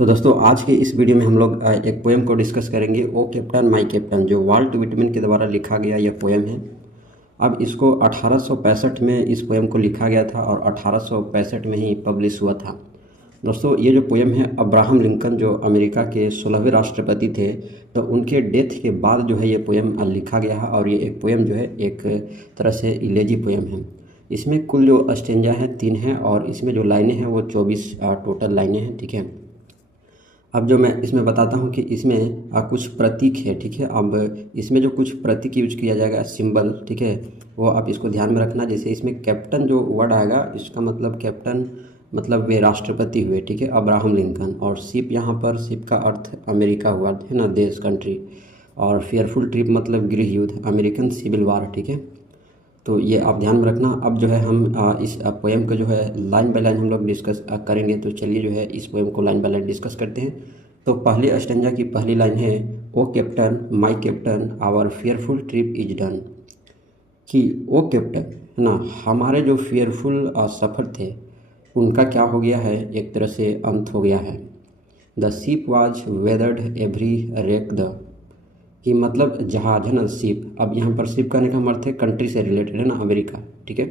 तो दोस्तों आज के इस वीडियो में हम लोग एक पोएम को डिस्कस करेंगे, ओ कैप्टन माय कैप्टन, जो वाल्ट विटमैन के द्वारा लिखा गया यह पोएम है। अब इसको 1865 में इस पोएम को लिखा गया था और 1865 में ही पब्लिश हुआ था। दोस्तों ये जो पोएम है, अब्राहम लिंकन जो अमेरिका के 16वें राष्ट्रपति थे, तो उनके डेथ के बाद जो है ये पोएम लिखा गया है। और ये एक पोएम जो है एक तरह से इलेजी पोएम है। इसमें कुल जो स्टेंजा है 3 हैं और इसमें जो लाइनें हैं वो 24 टोटल लाइनें हैं। ठीक है, अब जो मैं इसमें बताता हूँ कि इसमें कुछ प्रतीक है। ठीक है, अब इसमें जो कुछ प्रतीक यूज किया जाएगा, सिंबल, ठीक है, वो आप इसको ध्यान में रखना। जैसे इसमें कैप्टन जो वर्ड आएगा, इसका मतलब कैप्टन मतलब वे राष्ट्रपति हुए, ठीक है, अब्राहम लिंकन। और शिप, यहाँ पर शिप का अर्थ अमेरिका हुआ है ना, देश, कंट्री। और फेयरफुल ट्रिप मतलब गृह युद्ध, अमेरिकन सिविल वार। ठीक है, तो ये आप ध्यान में रखना। अब जो है हम इस पोएम को जो है लाइन बाय लाइन हम लोग डिस्कस करेंगे। तो चलिए जो है इस पोएम को लाइन बाय लाइन डिस्कस करते हैं। तो पहले स्टेंजा की पहली लाइन है, O captain my captain our fearful trip is done. कि ओ कैप्टन, है ना, हमारे जो फेयरफुल सफ़र थे उनका क्या हो गया है, एक तरह से अंत हो गया है। The ship was weathered every rack the, कि मतलब जहाज है ना, शिप। अब यहाँ पर शिप करने का अर्थ है कंट्री से रिलेटेड, है ना, अमेरिका। ठीक है,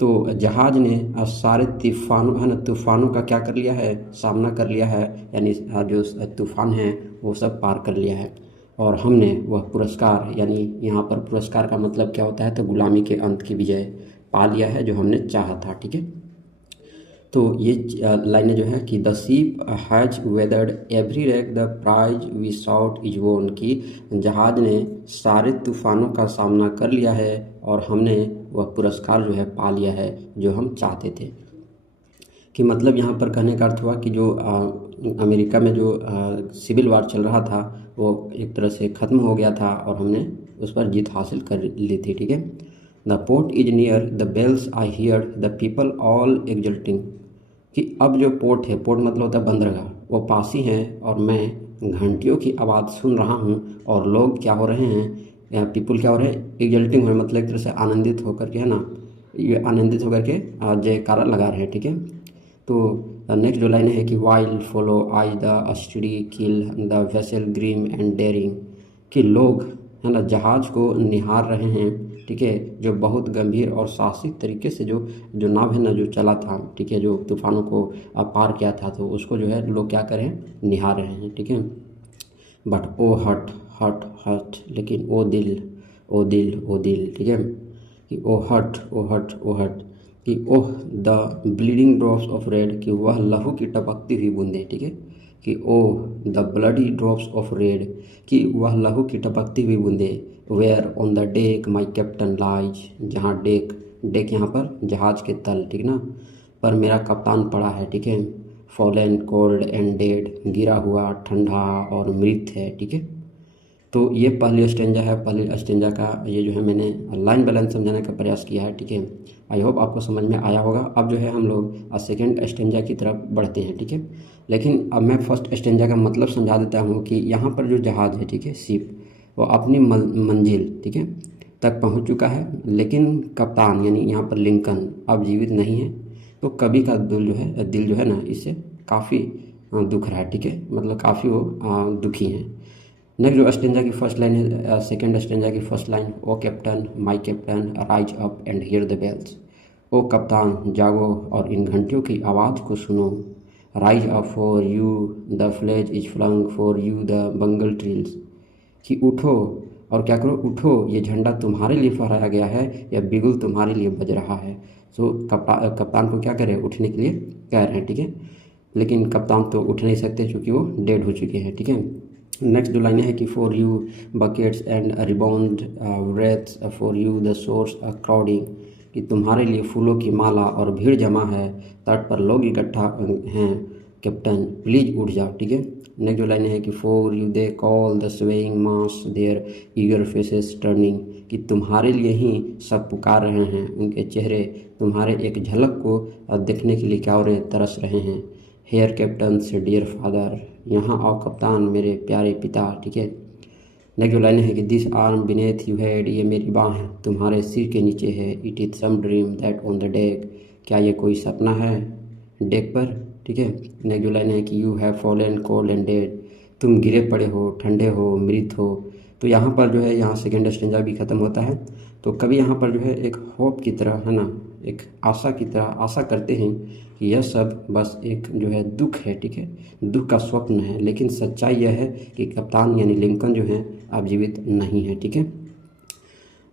तो जहाज ने सारे तूफानों, है ना, तूफानों का क्या कर लिया है, सामना कर लिया है। यानी जो तूफान है वो सब पार कर लिया है। और हमने वह पुरस्कार, यानी यहाँ पर पुरस्कार का मतलब क्या होता है, तो गुलामी के अंत की विजय पा लिया है जो हमने चाहा था। ठीक है, तो ये लाइनें जो है कि the ship has weathered every rack the prize we sought is won, की जहाज ने सारे तूफानों का सामना कर लिया है और हमने वह पुरस्कार जो है पा लिया है जो हम चाहते थे। कि मतलब यहाँ पर कहने का अर्थ हुआ कि जो अमेरिका में जो सिविल वार चल रहा था वो एक तरह से ख़त्म हो गया था और हमने उस पर जीत हासिल कर ली थी। ठीक है, the port is near the bells I hear the people all exulting, कि अब जो पोर्ट है, पोर्ट मतलब होता है बंदरगाह, वो पास ही है और मैं घंटियों की आवाज़ सुन रहा हूँ। और लोग क्या हो रहे हैं, पीपल क्या हो रहे हैं, एग्जल्टिंग हो रहे, मतलब एक तरह से आनंदित होकर के, है ना, ये आनंदित होकर के जयकारा लगा रहे हैं। ठीक है, तो नेक्स्ट जो लाइन है कि while follow eye the steady keel the vessel grim and daring, कि लोग, है ना, जहाज को निहार रहे हैं। ठीक है, जो बहुत गंभीर और साहसिक तरीके से जो नाव है ना, जो चला था, ठीक है, जो तूफानों को पार किया था, तो उसको जो है लोग क्या करें, निहार रहे हैं। ठीक है, बट ओ हट हट हट, लेकिन ओ दिल ओ दिल ओ दिल, ठीक है, कि ओ हट ओ हट ओ हट, कि oh the bleeding drops of red, कि वह लहू की टपकती हुई बूंदें। ठीक है, कि oh the bloody drops of red, कि वह लहू की टपकती हुई बूंदें। Where on the deck my captain lies, जहाँ डेक, डेक यहाँ पर जहाज के तल, ठीक ना, पर मेरा कप्तान पड़ा है। ठीक है, फॉलन कोल्ड एंड डेड, गिरा हुआ, ठंडा और मृत है। ठीक है, तो ये पहली स्टेंजा है। पहले स्टेंजा का ये जो है मैंने लाइन बाय लाइन समझाने का प्रयास किया है। ठीक है, आई होप आपको समझ में आया होगा। अब जो है हम लोग सेकेंड स्टेंजा की तरफ बढ़ते हैं। ठीक है, लेकिन अब मैं फर्स्ट स्टेंजा का मतलब समझा देता हूँ कि यहाँ पर जो जहाज़ है, ठीक है, शिप, वो अपनी मंजिल, ठीक है, तक पहुँच चुका है, लेकिन कप्तान यानी यहाँ पर लिंकन अब जीवित नहीं है। तो कवि का दिल जो है ना, इससे काफ़ी दुख रहा है। ठीक है, मतलब काफ़ी वो दुखी हैं। नेक्स्ट जो स्टेंजा की फर्स्ट लाइन है, सेकेंड स्टेंजा की first line, O captain my captain rise up and hear the bells, O कप्तान जागो और इन घंटियों की आवाज़ को सुनो। Rise up for you the flag is flung for you the bugle trills, कि उठो और क्या करो, उठो, ये झंडा तुम्हारे लिए फहराया गया है, या बिगुल तुम्हारे लिए बज रहा है। सो कप्तान को क्या करें, उठने के लिए कह रहे हैं। ठीक है, लेकिन कप्तान तो उठ नहीं सकते क्योंकि वो डेड हो चुके हैं। ठीक है, नेक्स्ट जो लाइन है कि for you bouquets and ribboned wreaths for you the shores crowding, कि तुम्हारे लिए फूलों की माला और भीड़ जमा है, तट पर लोग इकट्ठा हैं, कैप्टन प्लीज उठ जाओ। ठीक है, नेक्स्ट जो लाइन है कि for you they call the swaying mass their eager faces turning, कि तुम्हारे लिए ही सब पुकार रहे हैं, उनके चेहरे तुम्हारे एक झलक को देखने के लिए क्या हो रहे, तरस रहे हैं। हेयर कैप्टन से डियर फादर, यहाँ आओ कप्तान, मेरे प्यारे पिता। ठीक है, नेक्स्ट जो लाइन है कि this arm beneath you head, ये मेरी बाँह तुम्हारे सिर के नीचे है। It is some dream that on the deck, क्या ये कोई सपना है डेक पर। ठीक है। नेक्स्ट जो लाइन है कि you have fallen cold and dead, तुम गिरे पड़े हो, ठंडे हो, मृत हो। तो यहाँ पर जो है यहाँ सेकेंड स्टेंजा भी ख़त्म होता है। तो कभी यहाँ पर जो है एक होप की तरह है ना, एक आशा की तरह आशा करते हैं कि यह सब बस एक जो है दुख है, ठीक है, दुख का स्वप्न है, लेकिन सच्चाई यह है कि कप्तान यानी लिंकन जो है अब जीवित नहीं है, ठीक है।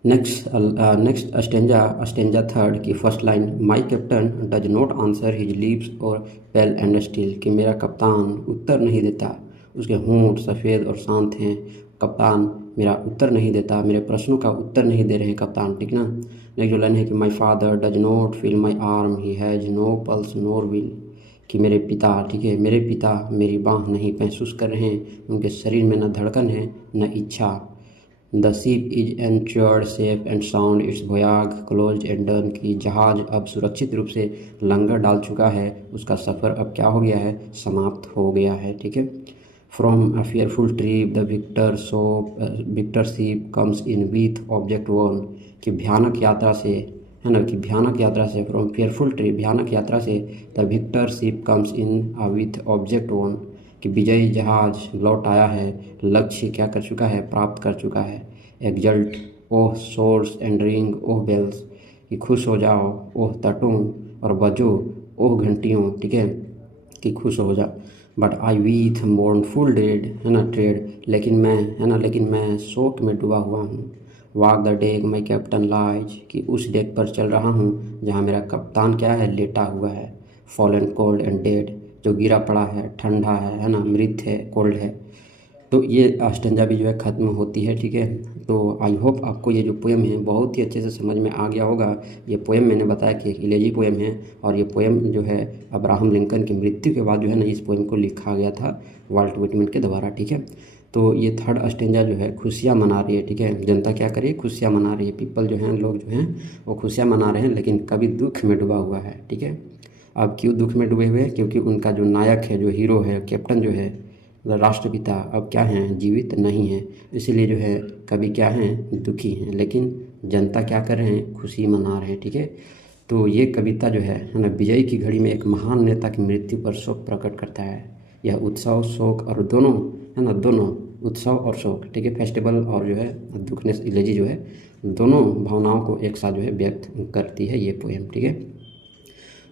नेक्स्ट स्टेंजा थर्ड की first line, my captain does not answer his lips और पेल एंड स्टील, कि मेरा कप्तान उत्तर नहीं देता, उसके होंठ सफ़ेद और शांत हैं। कप्तान मेरा उत्तर नहीं देता, मेरे प्रश्नों का उत्तर नहीं दे रहे हैं कप्तान, ठीक ना। नेक्स्ट जो लाइन है कि my father does not feel my arm, he has no pulse nor will, कि मेरे पिता, ठीक है, मेरे पिता मेरी बाँह नहीं महसूस कर रहे हैं, उनके शरीर में न धड़कन है न इच्छा। The ship is anchored safe and sound, its voyage closed and done, कि जहाज़ अब सुरक्षित रूप से लंगर डाल चुका है, उसका सफ़र अब क्या हो गया है, समाप्त हो गया है, ठीक है। From a fearful trip the victor ship comes in with object won, कि भयानक यात्रा से, है ना, कि भयानक यात्रा से, फ्रॉम fearful ट्रिप भयानक यात्रा से, the victor ship comes in with object won, कि विजयी जहाज लौट आया है, लक्ष्य क्या कर चुका है, प्राप्त कर चुका है। Exult O shores and ring O bells, कि खुश हो जाओ ओह तटों और बजो ओह घंटियों, ठीक है, कि खुश हो जा। But I with mournful dead, है ना, ट्रेड, लेकिन मैं, है ना, लेकिन मैं शोक में डूबा हुआ हूँ। Walk the deck my captain lies, कि उस डेक पर चल रहा हूँ जहाँ मेरा कप्तान क्या है, लेटा हुआ है। फॉलन कोल्ड एंड डेड, जो गिरा पड़ा है, ठंडा है ना, मृत है, कोल्ड है। तो ये स्टेंजा भी जो है ख़त्म होती है, ठीक है। तो आई होप आपको ये जो पोएम है बहुत ही अच्छे से समझ में आ गया होगा। ये पोएम मैंने बताया कि एक इलेजी पोएम है, और ये पोएम जो है अब्राहम लिंकन की मृत्यु के बाद जो है ना इस पोएम को लिखा गया था वाल्ट विटमैन के द्वारा, ठीक है। तो ये थर्ड स्टेंजा जो है खुशियाँ मना रही है, ठीक है, जनता क्या करिए, खुशियाँ मना रही है, पीपल जो हैं, लोग जो हैं वो खुशियाँ मना रहे हैं, लेकिन कभी दुख में डूबा हुआ है, ठीक है। अब क्यों दुख में डूबे हुए हैं, क्योंकि उनका जो नायक है, जो हीरो है, कैप्टन जो है, राष्ट्रपिता अब क्या हैं, जीवित नहीं हैं, इसीलिए जो है कभी क्या हैं, दुखी हैं, लेकिन जनता क्या कर रहे हैं, खुशी मना रहे हैं, ठीक है। तो ये कविता जो है ना, विजय की घड़ी में एक महान नेता की मृत्यु पर शोक प्रकट करता है। यह उत्सव शोक और दोनों, है ना, दोनों उत्सव और शोक, ठीक है, फेस्टिवल और जो है दुखनेस इलेजी जो है, दोनों भावनाओं को एक साथ जो है व्यक्त करती है ये पोएम, ठीक है।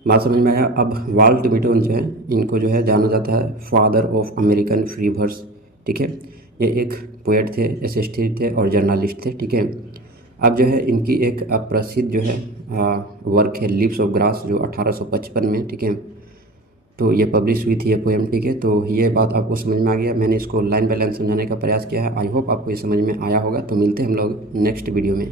बात समझ में आया। अब वाल्ट व्हिटमैन जो है, इनको जो है जाना जाता है father of American free verse, ठीक है। ये एक पोएट थे, एसेस्टिस्ट थे और जर्नलिस्ट थे, ठीक है। अब जो है इनकी एक प्रसिद्ध जो है वर्क है लिव्स ऑफ ग्रास, जो 1855 में, ठीक है, तो ये पब्लिश हुई थी ये पोएम, ठीक है। तो ये बात आपको समझ में आ गया, मैंने इसको लाइन बाय लाइन समझाने का प्रयास किया है। आई होप आपको ये समझ में आया होगा। तो मिलते हैं हम लोग नेक्स्ट वीडियो में।